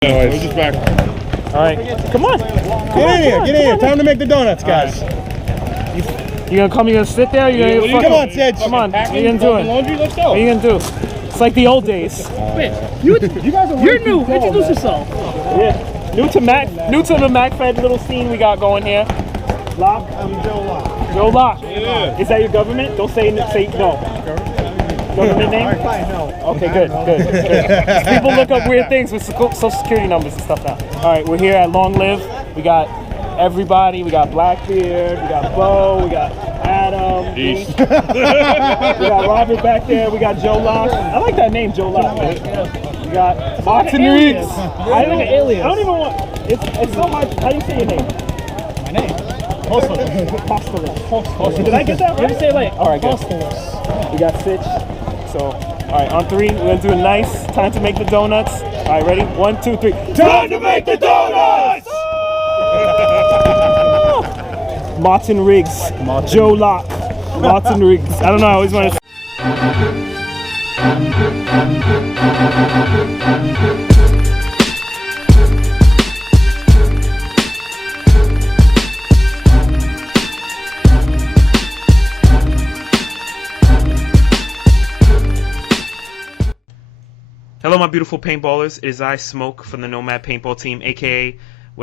We're just back. All right, come on. Get in here. Time to make the donuts, guys. You gonna come? You gonna sit there? You gonna Come on, Sid. Come on. What are you gonna do? Laundry? Let's go. What are you gonna do? It's like the old days. You guys are You're new. Introduce yourself. Yeah. New to the Magfed little scene we got going here. Locke. I'm Joe Locke. Joe Locke. Yeah. Is that your government? Don't say no. Government name? No. Okay, good. People look up weird things with social security numbers and stuff now. All right, we're here at Long Live. We got everybody. We got Blackbeard. We got Bo. We got Adam. We got Robert back there. We got Joe Locke. I like that name, Joe Locke. We got Martin Riggs. I don't even want. It's so hard. How do you say your name? My name. Hostalis. Did I get that right? You have to say like all right, good. We got Sitch. So, all right, on three, we're gonna do it nice. Time to make the donuts. All right, ready? 1, 2, 3. Time to make the donuts! Martin Riggs. Joe Locke. Martin Riggs. I don't know. I always want to. Hello, my beautiful paintballers. It is I, Smoke, from the Nomad paintball team, aka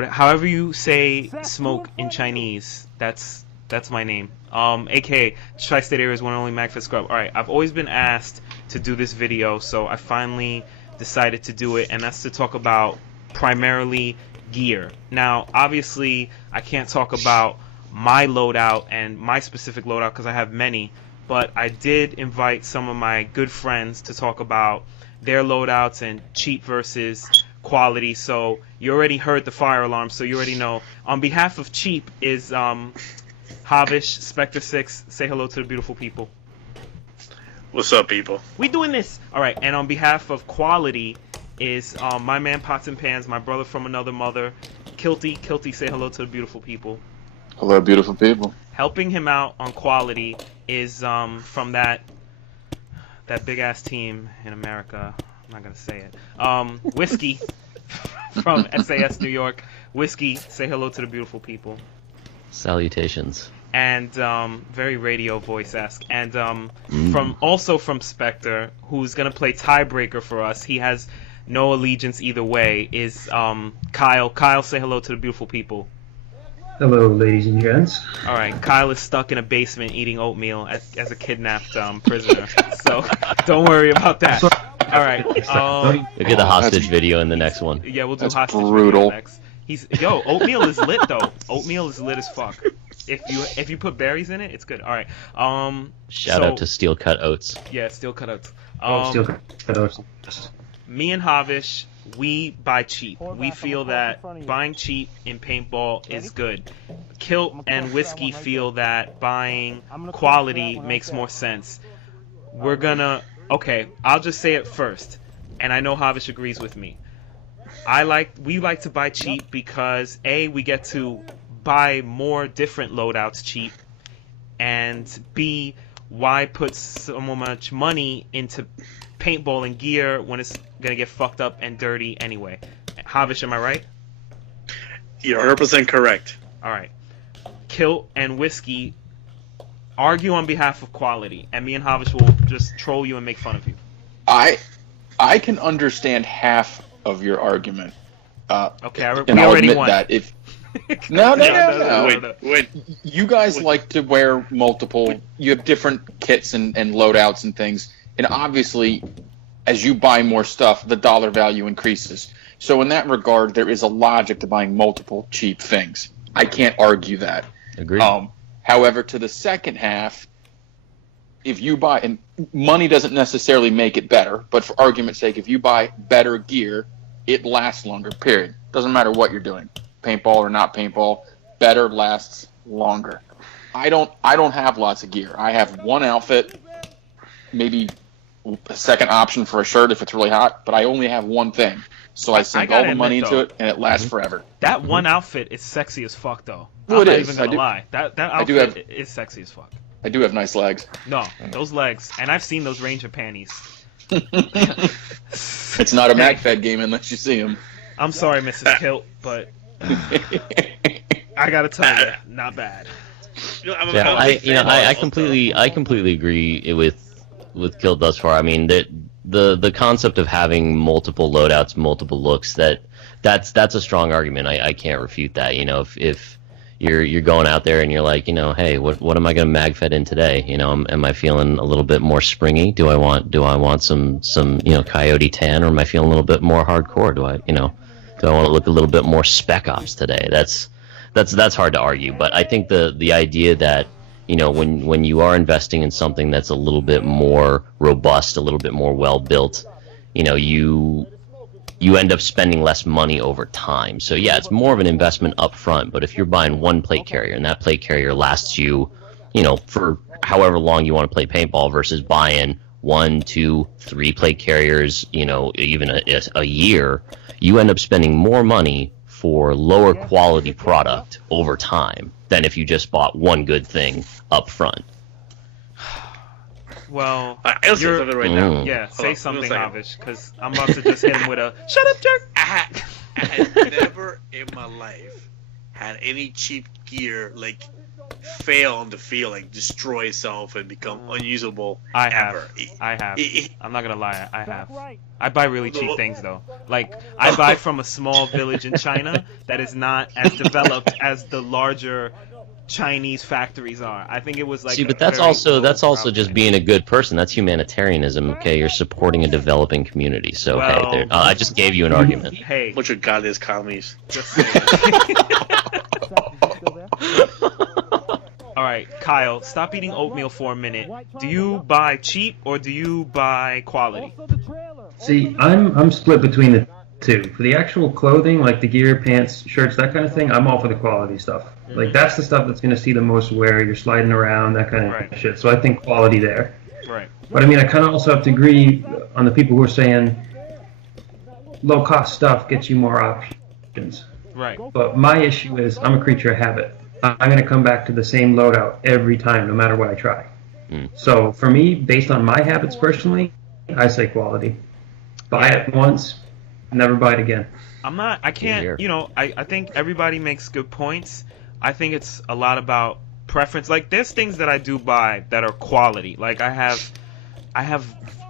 however you say smoke in Chinese. That's my name. Aka Tri-State Area's one and only Magfed Scrub. All right, I've always been asked to do this video, so I finally decided to do it, and that's to talk about primarily gear. Now, obviously, I can't talk about my loadout and my specific loadout because I have many, but I did invite some of my good friends to talk about their loadouts and cheap versus quality. So you already heard the fire alarm, so you already know. On behalf of cheap is Havish, Spectre 6. Say hello to the beautiful people. What's up, people? We doing this. All right, and on behalf of quality is my man Pots and Pans, my brother from another mother, Kilty. Kilty, say hello to the beautiful people. Hello, beautiful people. Helping him out on quality is from that big ass team in America. I'm not gonna say it. Whiskey from SAS New York. Whiskey, say hello to the beautiful people. Salutations. And very radio voice-esque. And from Spectre, who's gonna play tiebreaker for us. He has no allegiance either way. Is Kyle. Kyle, say hello to the beautiful people. Hello, ladies and gents. All right, Kyle is stuck in a basement eating oatmeal as a kidnapped prisoner, so don't worry about that. All right. We'll get the hostage video in the next one. Yeah, we'll do hostage brutal. video next. Oatmeal is lit though. Oatmeal is lit as fuck. If you put berries in it, it's good. All right. Shout out to Steel Cut Oats. Yeah, steel cutouts. Steel cut oats. Me and Havish, we buy cheap. We feel that buying cheap in paintball is good. Kilt and Whiskey feel that buying quality makes more sense. Okay, I'll just say it first, and I know Havish agrees with me. We like to buy cheap because A, we get to buy more different loadouts cheap, and B, why put so much money into paintball and gear when it's gonna get fucked up and dirty anyway? Havish, am I right? You're 100% correct. All right. Kilt and Whiskey argue on behalf of quality, and me and Havish will just troll you and make fun of you. I can understand half of your argument. Okay, and I'll already admit won. that if no. Wait. You guys like to wear multiple. You have different kits and loadouts and things, and obviously, as you buy more stuff, the dollar value increases. So in that regard, there is a logic to buying multiple cheap things. I can't argue that. Agreed. However, to the second half, if you buy, and money doesn't necessarily make it better, but for argument's sake, if you buy better gear, it lasts longer, period. Doesn't matter what you're doing, paintball or not paintball, better lasts longer. I don't have lots of gear. I have one outfit, maybe a second option for a shirt if it's really hot, but I only have one thing. So I sink all the money into it, and it lasts forever. That one outfit is sexy as fuck, though. Well, I'm it not is. even gonna lie. That outfit is sexy as fuck. I do have nice legs. No, those legs, and I've seen those Ranger panties. It's not a Magfed game unless you see them. I'm sorry, Mrs. Kilt, but I gotta tell you, not bad. Yeah, I completely agree with Kilt thus far. I mean, the concept of having multiple loadouts, multiple looks, that's a strong argument. I can't refute that. You know, if you're going out there and you're like, you know, hey, what am I going to Magfed in today? You know, am I feeling a little bit more springy? Do I want some coyote tan, or am I feeling a little bit more hardcore? Do I want to look a little bit more spec ops today? That's hard to argue, but I think the idea that, you know, when you are investing in something that's a little bit more robust, a little bit more well built, you know, you end up spending less money over time. So yeah, it's more of an investment up front, but if you're buying one plate carrier and that plate carrier lasts you, you know, for however long you want to play paintball, versus buying 1, 2, 3 plate carriers, you know, even a year, you end up spending more money for lower quality product over time than if you just bought one good thing up front. Well, I'll say something right now. Yeah, say on, something, give me a second. Avish, because I'm about to just hit him with a shut up, jerk. I had never in my life had any cheap gear like fail on the field, like destroy itself and become unusable. I have. Ever. I have. I'm not gonna lie. I have. I buy really cheap things though. Like I buy from a small village in China that is not as developed as the larger Chinese factories are. I think it was like. See, but that's also just being a good person. That's humanitarianism. Okay, you're supporting a developing community. So well, hey, I just gave you an argument. Hey, What's your goddess commies? just saying. All right, Kyle, stop eating oatmeal for a minute. Do you buy cheap or do you buy quality? See, I'm split between the two. For the actual clothing, like the gear, pants, shirts, that kind of thing, I'm all for the quality stuff. Like that's the stuff that's going to see the most wear. You're sliding around, that kind of shit. So I think quality there. Right. But I mean, I kind of also have to agree on the people who are saying low cost stuff gets you more options. Right. But my issue is I'm a creature of habit. I'm going to come back to the same loadout every time, no matter what I try. So for me, based on my habits personally, I say quality. Buy it once, never buy it again. I can't, you know, I think everybody makes good points. I think it's a lot about preference. Like there's things that I do buy that are quality. Like I have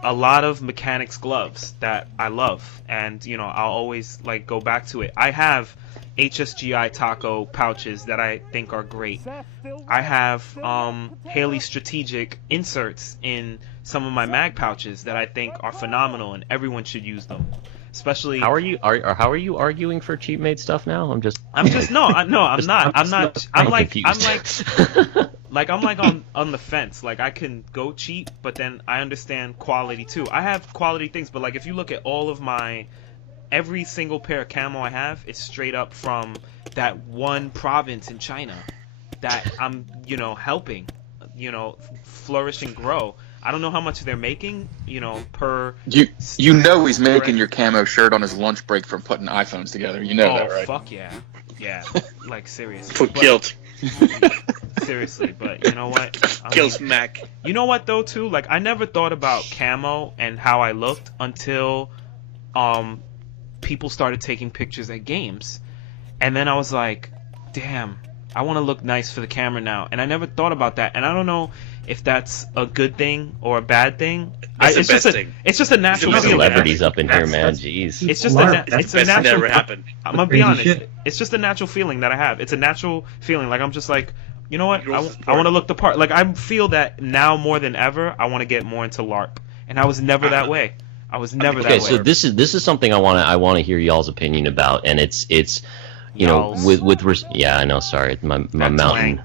a lot of mechanics gloves that I love, and you know, I'll always like go back to it. I have HSGI taco pouches that I think are great. I have Haley strategic inserts in some of my mag pouches that I think are phenomenal, and everyone should use them. Especially how are you arguing for cheap made stuff now? I'm like on the fence. Like I can go cheap, but then I understand quality too. I have quality things, but like if you look at all of every single pair of camo I have is straight up from that one province in China that I'm, you know, helping, you know, flourish and grow. I don't know how much they're making, you know, per. You know he's making your camo shirt on his lunch break from putting iPhones together. You know that, right? Oh fuck yeah, like seriously. For guilt. Seriously, but you know what? Kills Mac. You know what though too? Like I never thought about camo and how I looked until, people started taking pictures at games, and then I was like, damn, I want to look nice for the camera now, and I never thought about that, and I don't know if that's a good thing or a bad thing. It's just a natural feeling. Celebrities up in here, man. Jeez. It's just a natural. Never happened. I'm gonna be honest. It's just a natural feeling that I have. It's a natural feeling. Like I'm just like, you know what? I want to look the part. Like I feel that now more than ever, I want to get more into LARP, and I was never that way. I was never that way. Okay, so this is something I want to hear y'all's opinion about, and it's you know, yeah, I know, sorry, my mountain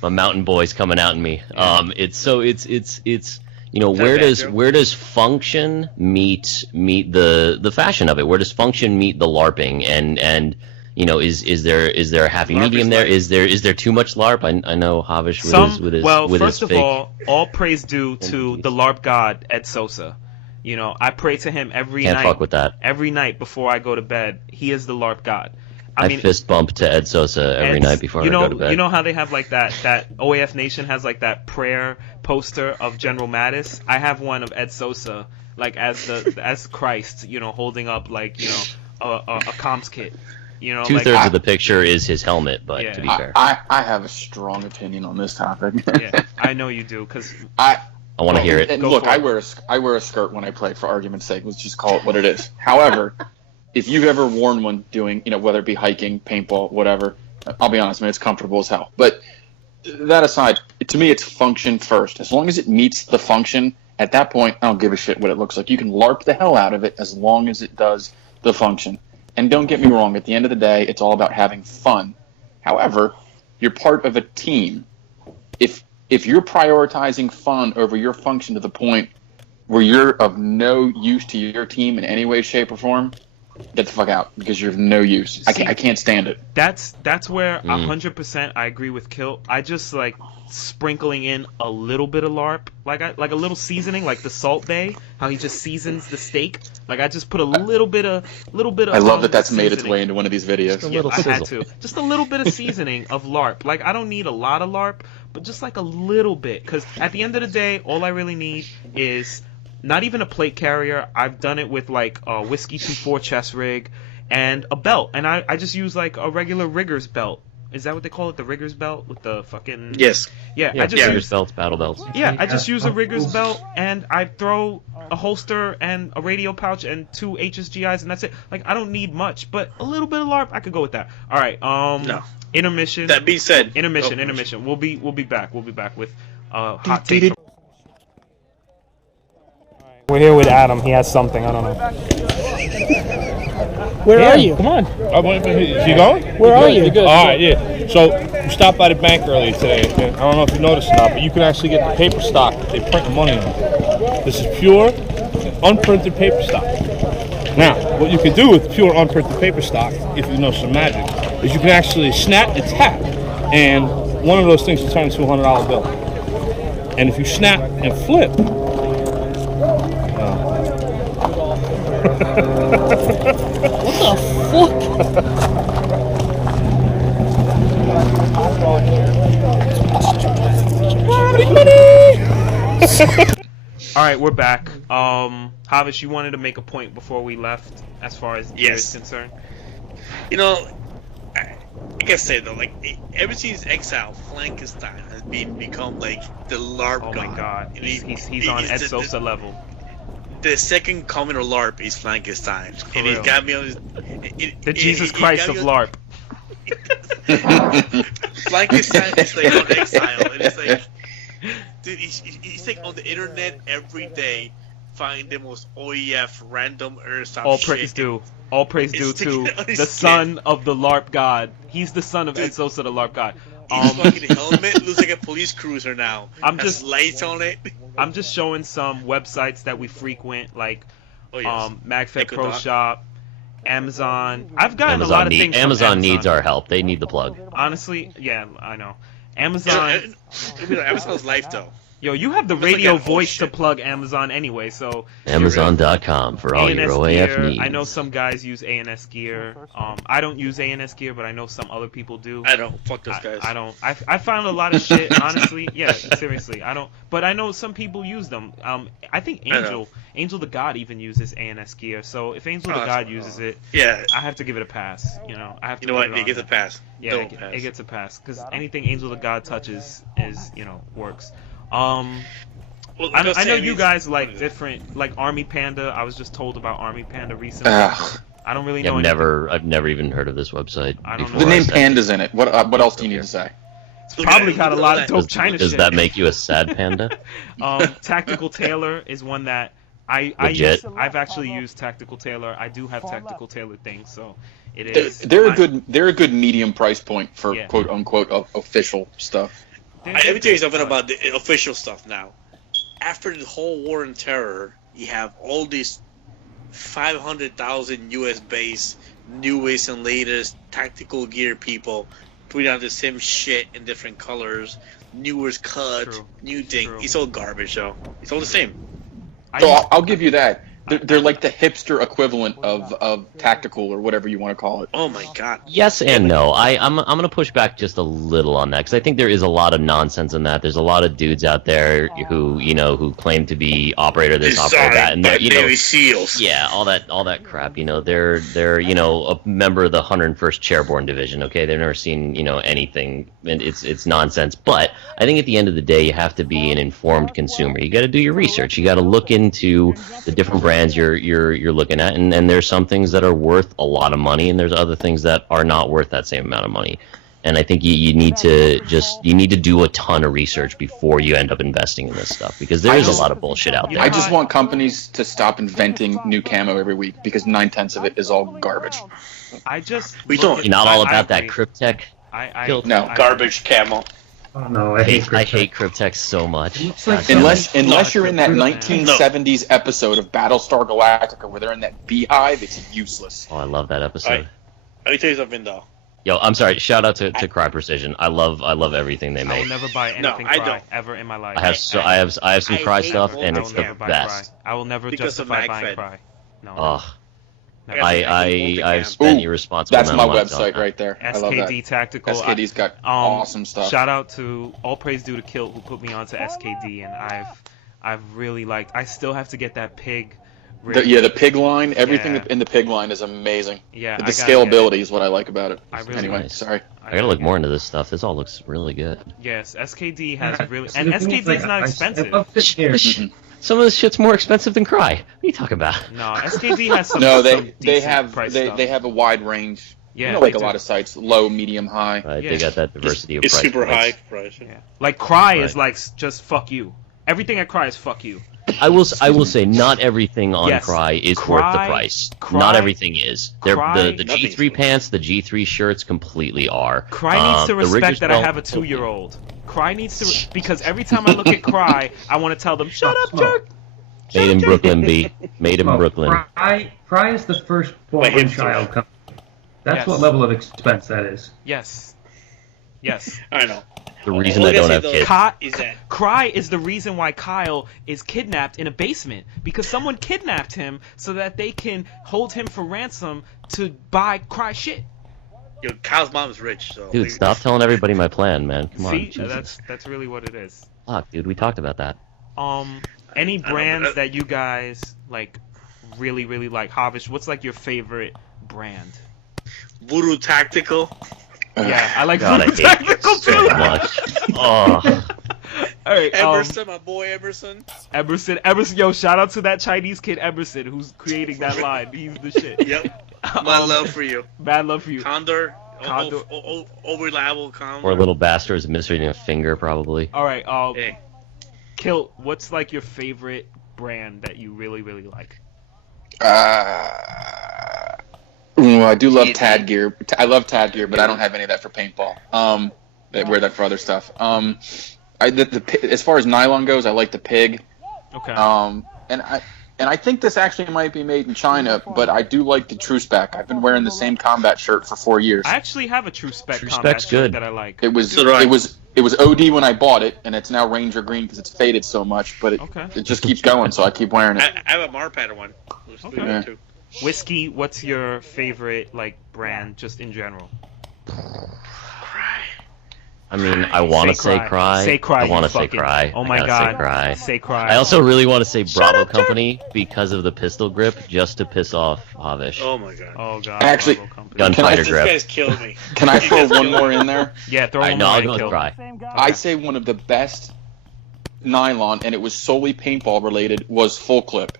my mountain boy's coming out in me. Yeah. It's you know, where does function meet the fashion of it? Where does function meet the LARPing? And you know, is there a happy medium there? Is there too much LARP? I know Havish with his first of all praise due to the LARP god Ed Sosa. You know, I pray to him every night. Can't fuck with that. Every night before I go to bed. He is the LARP god. I fist bump to Ed Sosa every night before I go to bed. You know how they have like that OAF Nation has like that prayer poster of General Mattis? I have one of Ed Sosa like as Christ, you know, holding up like, you know, a comms kit. You know, Two-thirds of the picture is his helmet, but Yeah. to be fair, I have a strong opinion on this topic. yeah, I know you do, because I want to hear it. And Go look, for it. I wear a skirt when I play, for argument's sake. Let's just call it what it is. However, if you've ever worn one doing, you know, whether it be hiking, paintball, whatever, I'll be honest, man, it's comfortable as hell. But that aside, to me, it's function first. As long as it meets the function, at that point, I don't give a shit what it looks like. You can LARP the hell out of it as long as it does the function. And don't get me wrong, at the end of the day, it's all about having fun. However, you're part of a team. If you're prioritizing fun over your function to the point where you're of no use to your team in any way, shape, or form, get the fuck out, because you're of no use. I can't stand it. that's where 100% I agree with Kilt. I just like sprinkling in a little bit of LARP, like a little seasoning, like the Salt Bae, how he just seasons the steak. Like I just put a little bit of. I love that that's made its seasoning. way into one of these videos. a little I had sizzle. to. Just a little bit of seasoning of LARP. Like, I don't need a lot of LARP, but just like a little bit. Because at the end of the day, all I really need is not even a plate carrier. I've done it with like a Whiskey 2-4 chest rig and a belt. And I just use like a regular Riggers belt. Is that what they call it? The Riggers belt with the fucking... Yes. Yeah, Yeah, I just Riggers use... belts, battle belts. Yeah, I just use a Riggers belt, and I throw a holster and a radio pouch and 2 HSGIs, and that's it. Like, I don't need much, but a little bit of LARP, I could go with that. All right, No. intermission. That being said, Intermission. We'll be back. We'll be back with hot take. We're here with Adam. He has something. I don't know. Where are you? Come on. Is he going? Where are you? All right, yeah. So we stopped by the bank earlier today. And I don't know if you noticed or not, but you can actually get the paper stock that they print the money on. This is pure, unprinted paper stock. Now, what you can do with pure, unprinted paper stock, if you know some magic, is you can actually snap and tap, and one of those things will turn into a $100 bill. And if you snap and flip, All right, we're back. Havish, you wanted to make a point before we left, as far as gear is concerned. you know, I gotta say though, like ever since Exile, Frankenstein has become like the LARP Oh god. my God, And he's on Ed Sosa level. The second coming of LARP is Frankenstein, and he's real. got me on his. The Jesus Christ of LARP. Frankenstein is like on Exile, and it's like, dude, he's like on the internet every day, finding the most OEF random Earth All shit. praise due. All praise due It's to sticking on his the skin. son of the LARP god. He's the son of Ed Dude. Sosa, the LARP god. His fucking helmet looks like a police cruiser now. I'm Has just- lights on it. I'm just showing some websites that we frequent, like Oh yes. Magfed Pro Ecodoc. Shop, Amazon. I've gotten a lot of things from Amazon needs our help. They need the plug. Honestly, yeah, I know. Yeah, Amazon. Amazon's life though. Yo, you have the Looks like radio that whole voice to shit. plug Amazon anyway, so Amazon.com for all your ANS OAF gear. needs. I know some guys use ANS gear. I don't use ANS gear, but I know some other people do. I don't fuck those guys. I don't. I found a lot of shit. Honestly, yeah, seriously, I don't. But I know some people use them. I think Angel the God even uses ANS gear. So if Angel the God uses it, Yeah. I have to give it a pass. You know, I have to. You know put what? It gets a on. pass. Yeah, Don't it, pass. it gets a pass because anything Angel the God touches is, works. Well, I know Sammy, you guys like different, like Army Panda. I was just told about Army Panda recently. Ugh. I don't really know. I've never even heard of this website. I don't before. know. The name Said- Panda's in it. What else do you need to say? It's probably got a lot of dope Does, China does shit. that make you a sad panda? Tactical Tailor is one that I Legit. use. I've actually used Tactical Tailor. I do have Tactical Tailor things, so it is. They're a good medium price point for Yeah. quote unquote official stuff. Let me tell you something about the official stuff now. After the whole war and terror, you have all these 500,000 US based, newest and latest tactical gear people putting out the same shit in different colors, newest cut, True. new thing. True. It's all garbage, though. It's all the same. I So use- I'll give you that. They're like the hipster equivalent of tactical or whatever you want to call it. Oh my god. Yes and no. I'm gonna push back just a little on that because I think there is a lot of nonsense in that. There's a lot of dudes out there who claim to be operator this, operator that, and they're Navy SEALs. yeah, all that crap. They're a member of the 101st Chairborne Division. Okay, they've never seen anything, and it's nonsense. But I think at the end of the day, you have to be an informed consumer. You got to do your research. You got to look into the different brands you're looking at, and there's some things that are worth a lot of money, and there's other things that are not worth that same amount of money. And I think you need to do a ton of research before you end up investing in this stuff, because there is a lot of bullshit out there. I just want companies to stop inventing new camo every week, because 9/10 of it is all garbage. You're not all about that Cryptech. No, Garbage camo. Oh no, I hate Cryptech so much. Unless you're in that 1970s episode of Battlestar Galactica where they're in that beehive, it's useless. Oh, I love that episode. Let me tell you something though. Yo, I'm sorry. Shout out to Cry Precision. I love everything they I make. will never buy anything Cry ever in my life. I have some Cry stuff, and it's the best. I will never justify buying Cry. No. Ugh. I've spent irresponsible. That's my amount of website money. right there. I love that. SKD Tactical. SKD's got awesome stuff. Shout out to all praise due to Kilt who put me onto SKD, and I've really liked. I still have to get that pig. The pig line. Everything in the pig line is amazing. Yeah, the scalability is what I like about it. Anyway, sorry. I gotta look more into this stuff. This all looks really good. Yes, SKD has really, and SKD is not expensive. Some of this shit's more expensive than Cry. What are you talking about? No, SKD has some. No, they they have a wide range. Yeah, like a lot of sites, low, medium, high. They got that diversity of price. It's super high price. Yeah. Like Cry is like just fuck you. Everything at Cry is fuck you. I will say not everything on Cry is worth the price. Not everything is. The G3 pants, the G3 shirts completely are. Cry needs to respect that I have a 2-year-old. Cry needs to, because every time I look at Cry, I want to tell them, shut up, jerk. Made in Brooklyn, B. Made in Brooklyn. Cry is the first born child company. That's what level of expense that is. Yes. I know. The reason I don't have kids. Cry is the reason why Kyle is kidnapped in a basement, because someone kidnapped him so that they can hold him for ransom to buy Cry shit. Yo, Kyle's mom's rich, so. Dude, stop telling everybody my plan, man. Come on. See, that's really what it is. Fuck, dude, we talked about that. Any brands that you guys like, really like? Havish, what's like your favorite brand? Voodoo Tactical. Yeah, I like Voodoo Tactical too. So much. Oh. All right, Emerson, my boy Emerson. Emerson. Yo, shout out to that Chinese kid Emerson who's creating that line. He's the shit. Yep. Mad love for you. Mad love for you. Condor. Over-reliable Condor. Or little bastards missing a finger, probably. All right. Hey. Kilt, what's like your favorite brand that you really like? I do love Tad Gear. I love Tad Gear, but I don't have any of that for paintball. They wear that for other stuff. As far as nylon goes, I like the Pig. Okay. And I think this actually might be made in China, but I do like the True Spec. I've been wearing the same combat shirt for 4 years. I actually have a True Spec True combat Spec's shirt good. that I like. It was OD when I bought it, and it's now Ranger Green because it's faded so much. But it just keeps going, so I keep wearing it. I have a Marpad one. Okay. Too. Whiskey, what's your favorite like brand just in general? I mean, I want to say Cry. Say Cry. I want to say Cry. Oh my god. Say Cry. Say Cry. I also really want to say Bravo Company because of the pistol grip, just to piss off Havish. Oh my god. Oh god. Actually, gunfighter grip. This guy's killing me. Can I throw one more in there? Yeah, throw one more. I'll go with Cry. I say one of the best nylon, and it was solely paintball related, was Full Clip.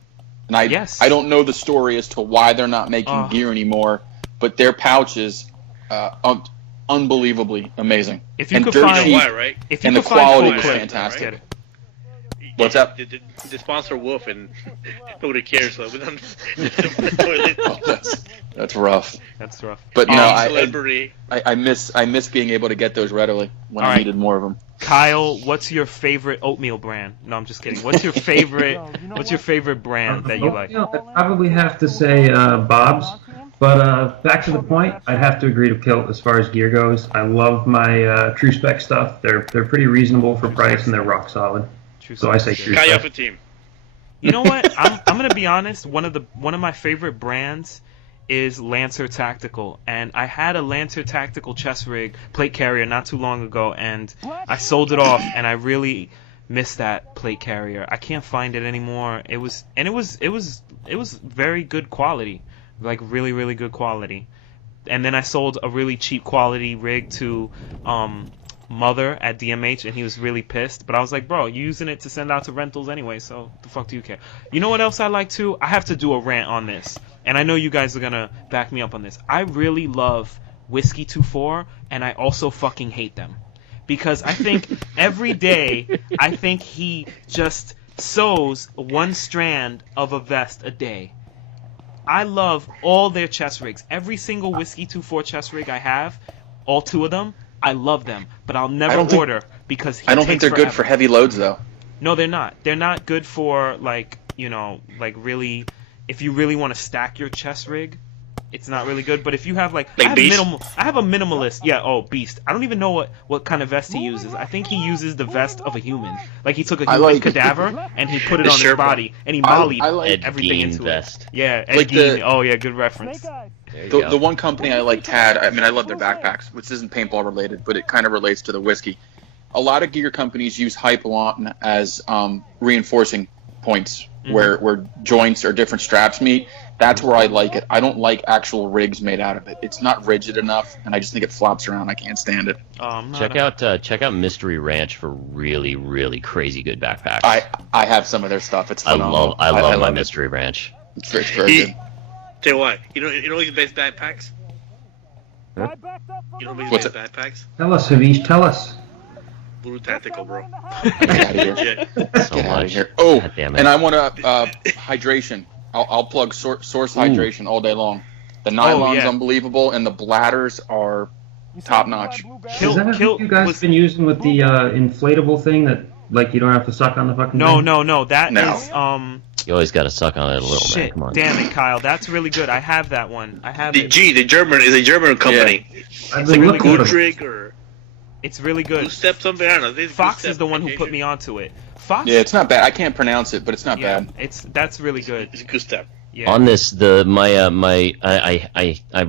And I don't know the story as to why they're not making gear anymore, but their pouches, unbelievably amazing. If you could find, why, right? If you and the could quality find was Clip, fantastic. Right? What's up? The sponsor Wolf, and nobody cares. So that's rough. That's rough. But no, I miss being able to get those readily when I needed more of them. Kyle, what's your favorite oatmeal brand? No, I'm just kidding. What's your favorite? What's your favorite brand that you like? I probably have to say Bob's. But back to the point, I'd have to agree to Kilt as far as gear goes. I love my True Spec stuff. They're pretty reasonable for price and they're rock solid. So I say True Spec. team. You know what? I'm gonna be honest. One of my favorite brands is Lancer Tactical, and I had a Lancer Tactical chest rig plate carrier not too long ago, and I sold it off, and I really miss that plate carrier. I can't find it anymore. It was very good quality, like really really good quality. And then I sold a really cheap quality rig to Mother at DMH, and he was really pissed. But I was like, bro, you're using it to send out to rentals anyway, so the fuck do you care? You know what else I like too? I have to do a rant on this, and I know you guys are gonna back me up on this. I really love Whiskey 24, and I also fucking hate them. Because I think every day, I think he just sews one strand of a vest a day. I love all their chest rigs. Every single Whiskey 24 chest rig I have, all 2 of them, I love them. But I'll never order because I don't think they're good for heavy loads, though. No, they're not. They're not good for, like, you know, like really, if you really want to stack your chest rig, it's not really good. But if you have, like I have a minimalist. Yeah, Beast. I don't even know what kind of vest he uses. I think he uses the vest of a human. Like, he took a human cadaver and he put it on his body, and he mollied everything into vest. it. Yeah, Ed Gein. Oh, yeah, good reference. The one company I like, Tad, I mean, I love their backpacks, which isn't paintball related, but it kind of relates to the whiskey. A lot of gear companies use Hypalon as reinforcing points where joints or different straps meet. That's where I like it. I don't like actual rigs made out of it. It's not rigid enough, and I just think it flops around. I can't stand it. Check out Mystery Ranch for really, really crazy good backpacks. I have some of their stuff. It's phenomenal. I love my Mystery Ranch. It's very good. Tell you what, you know who's best backpacks? Huh? You know who's What's best backpacks? Tell us, Havish, tell us. Blue Tactical, bro. Get out of here. Legit. So much. Oh, God damn it. and I want hydration. I'll plug Source Hydration all day long. The nylon's unbelievable, and the bladders are top notch. Is that what you guys been using with the inflatable thing that, like, you don't have to suck on the fucking thing? No. That is You always got to suck on it a little, man. Come on. Damn it, Kyle. That's really good. I have that one. I have it. The German is a German company. I've It's been like a looking good at trick or It's really good. Blue Step something. I don't know. Fox is the one who put me onto it. Fox. Yeah, it's not bad. I can't pronounce it, but it's not bad. That's really good. It's a good step. Yeah. On this, I'm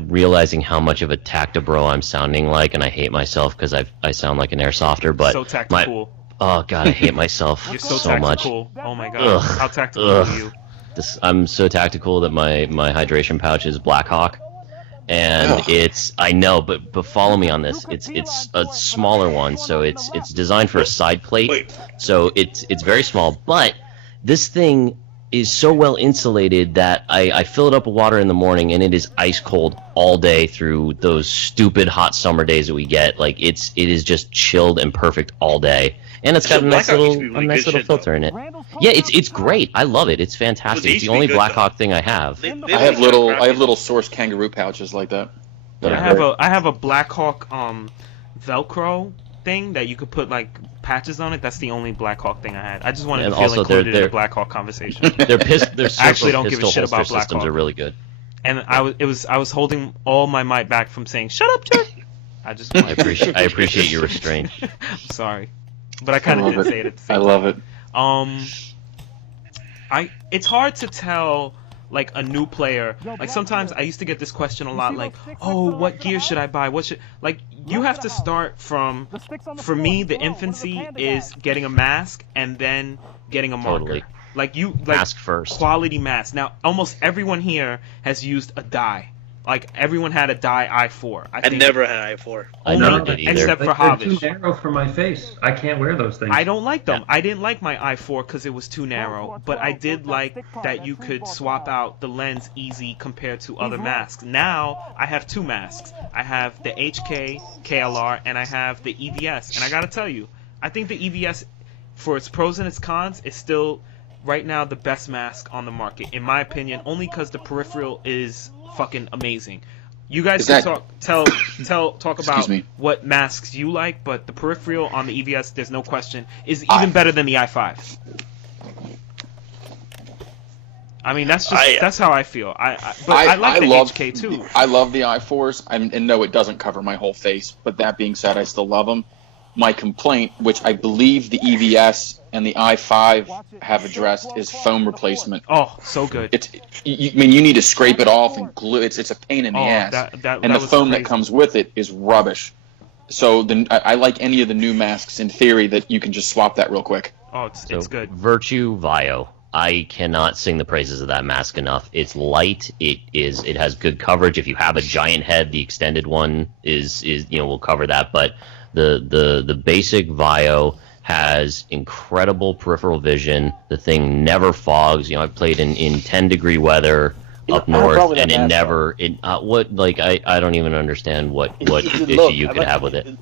realizing how much of a tactibro I'm sounding like, and I hate myself because I sound like an airsofter. But so tactical. Oh god, I hate myself You're so much. tactical. Oh my god, how tactical are you? I'm so tactical that my hydration pouch is Blackhawk, and I know, but follow me on this. It's a smaller one, so it's designed for a side plate, so it's very small. But this thing is so well insulated that I fill it up with water in the morning, and it is ice cold all day through those stupid hot summer days that we get. Like, it is just chilled and perfect all day. And it's got a nice little filter in it. Yeah, it's great. I love it. It's fantastic. It's the only Blackhawk thing I have. I have little Source kangaroo pouches like that. I have a Blackhawk Velcro thing that you could put like patches on it. That's the only Blackhawk thing I had. I just wanted to feel included in the Blackhawk conversation. Their I actually don't give a shit about systems Blackhawk. are really good. And I was holding all my might back from saying "Shut up, Jack." I appreciate your restraint. I'm sorry, but I kind of did say it at the same time. I love it. It's hard to tell, like, a new player. Like, sometimes I used to get this question a lot, like, oh, what gear should I buy? Like, you have to start from, for me, the infancy is getting a mask and then getting a marker. Totally. Mask first. Quality mask. Now, almost everyone here has used a dye. Like, everyone had a dye I4. I never had I4. I never did either. Except for They're Havish. too narrow for my face. I can't wear those things. I don't like them. I didn't like my I4 because it was too narrow, but I did like that you could swap out the lens easy compared to other masks. Now, I have 2 masks. I have the HK KLR, and I have the EVS. And I gotta tell you, I think the EVS, for its pros and its cons, is still, right now, the best mask on the market, in my opinion, only because the peripheral is fucking amazing. You guys can talk about what masks you like, but the peripheral on the EVS, there's no question, is even better than the i5. I mean, that's how I feel. I like the HK too. I love the i4s, and no, it doesn't cover my whole face. But that being said, I still love them. My complaint, which I believe the EVS and the i5 have addressed is foam replacement. Oh, so good. I mean, you need to scrape it off and glue. It's a pain in the ass. And the foam that comes with it is rubbish. So I like any of the new masks in theory that you can just swap that real quick. Oh, it's good. Virtue Vio. I cannot sing the praises of that mask enough. It's light. It has good coverage. If you have a giant head, the extended one is will cover that. But the basic Vio has incredible peripheral vision. The thing never fogs. I've played in 10-degree weather up north, and it never. I don't even understand what issue you could have with it.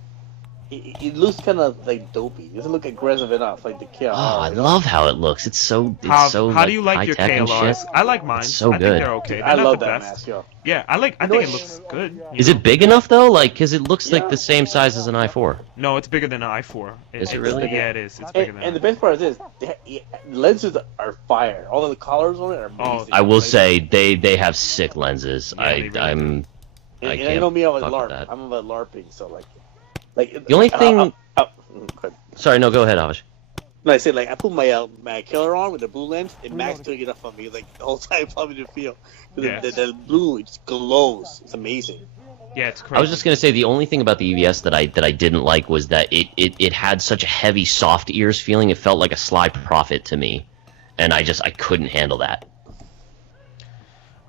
It looks kind of like dopey. It doesn't look aggressive enough, like the KLR. Oh, I love how it looks. It's so. How do you like your KLRs? I like mine. It's so I good. think they're okay. They're I not love the that best. mask, yo. Yeah, I think it looks good. Is it big enough though? Because it looks like the same size as an i4. No, it's bigger than an i4. Is it really? Yeah, it is. It's bigger than. And the best part is this: the lenses are fire. All of the collars on it are amazing. I will say they have sick lenses. Yeah, they really And you know me, I'm a LARP. I'm about LARPing, so like the only thing. Sorry, no, go ahead, Avish. No, I said like I put my killer on with the blue lens, and Max took it off on me like the whole time, probably didn't feel. The blue, it just glows. It's amazing. Yeah, it's crazy. I was just gonna say the only thing about the EVS that I didn't like was that it had such a heavy soft ears feeling. It felt like a Sly Prophet to me, and I couldn't handle that.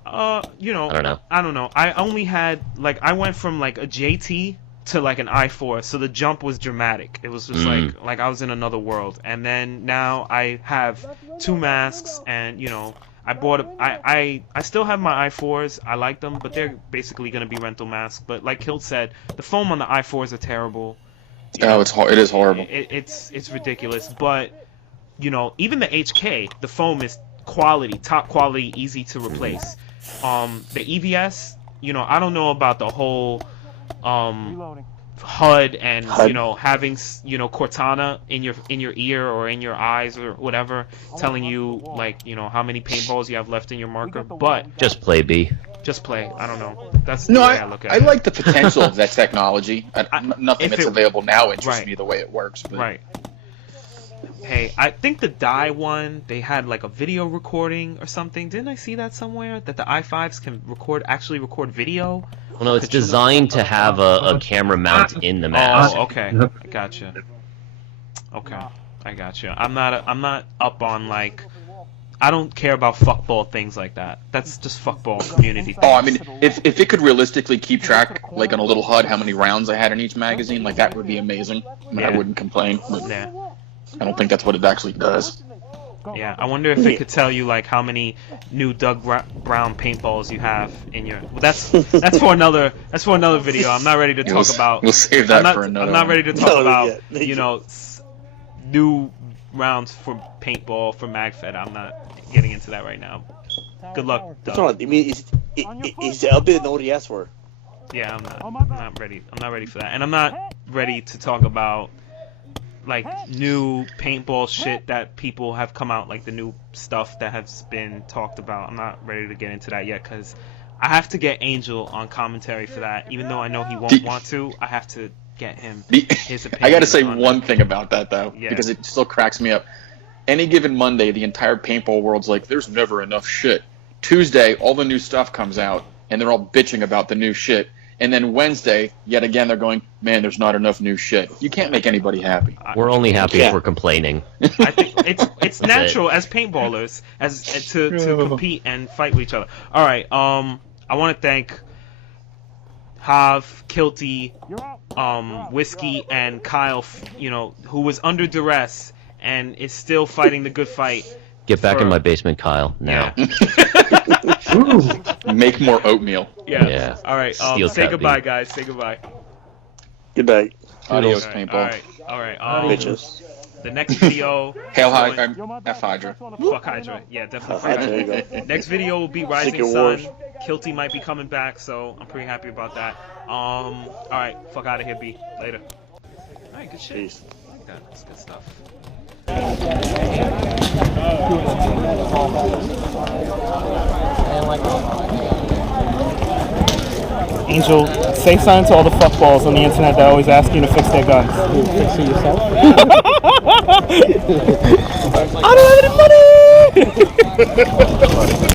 I don't know. I only had I went from like a JT to like an i4, so the jump was dramatic. It was just like I was in another world. And then now I have 2 masks, and I bought I still have my i4s. I like them, but they're basically gonna be rental masks. But like Kilt said, the foam on the i4s are terrible. It is horrible. It's ridiculous. But even the HK, the foam is quality, top quality, easy to replace. The EVS, I don't know about the whole HUD and having Cortana in your ear or in your eyes or whatever, telling you how many paintballs you have left in your marker. But just play B. Just play. I don't know. That's the way I look at it. I like the potential of that technology. Nothing that's available now interests me the way it works. But. Right. Hey, I think the Die one, they had like a video recording or something. Didn't I see that somewhere? That the i5s can actually record video? Well, no, it's designed to have a camera mount in the mask. Oh, okay. I gotcha. Okay, I gotcha. I'm not up on I don't care about fuckball things like that. That's just fuckball community things. Oh, I mean, if it could realistically keep track, like on a little HUD, how many rounds I had in each magazine, that would be amazing. I wouldn't complain. But I don't think that's what it actually does. Yeah, I wonder if it could tell you how many new Doug Brown paintballs you have in your. Well, that's for another video. I'm not ready to talk about. We'll save that for another. I'm not ready to talk about new rounds for paintball for Magfed. I'm not getting into that right now. Good luck, Doug. I mean, it's the updated ODS for. Yeah, I'm not ready. I'm not ready for that, and I'm not ready to talk about new paintball shit that people have come out, the new stuff that has been talked about. I'm not ready to get into that yet because I have to get Angel on commentary for that. Even though I know he won't want to, I have to get him his opinion. I got to say one thing about that though, because it still cracks me up. Any given Monday, the entire paintball world's like, "There's never enough shit." Tuesday, all the new stuff comes out, and they're all bitching about the new shit. And then Wednesday, yet again, they're going, "Man, there's not enough new shit." You can't make anybody happy. We're only happy if we're complaining. I think it's natural as paintballers to compete and fight with each other. All right, I want to thank Hav, Kilty, Whiskey, and Kyle, who was under duress and is still fighting the good fight. Get back in my basement, Kyle. Now. Make more oatmeal. Yeah. All right. Say goodbye, guys. Say goodbye. Goodbye. Adios, paintball. All right. Bitches. The next video. Hail F Hydra. Fuck Hydra. Yeah, definitely. There you go. Next video will be Rising Sun. Kilty might be coming back, so I'm pretty happy about that. All right. Fuck out of here, B. Later. All right. Good shit. Peace. I like that. That's good stuff. And Angel, say something to all the fuckballs on the internet that always ask you to fix their guns. Fix it yourself? I don't have any money!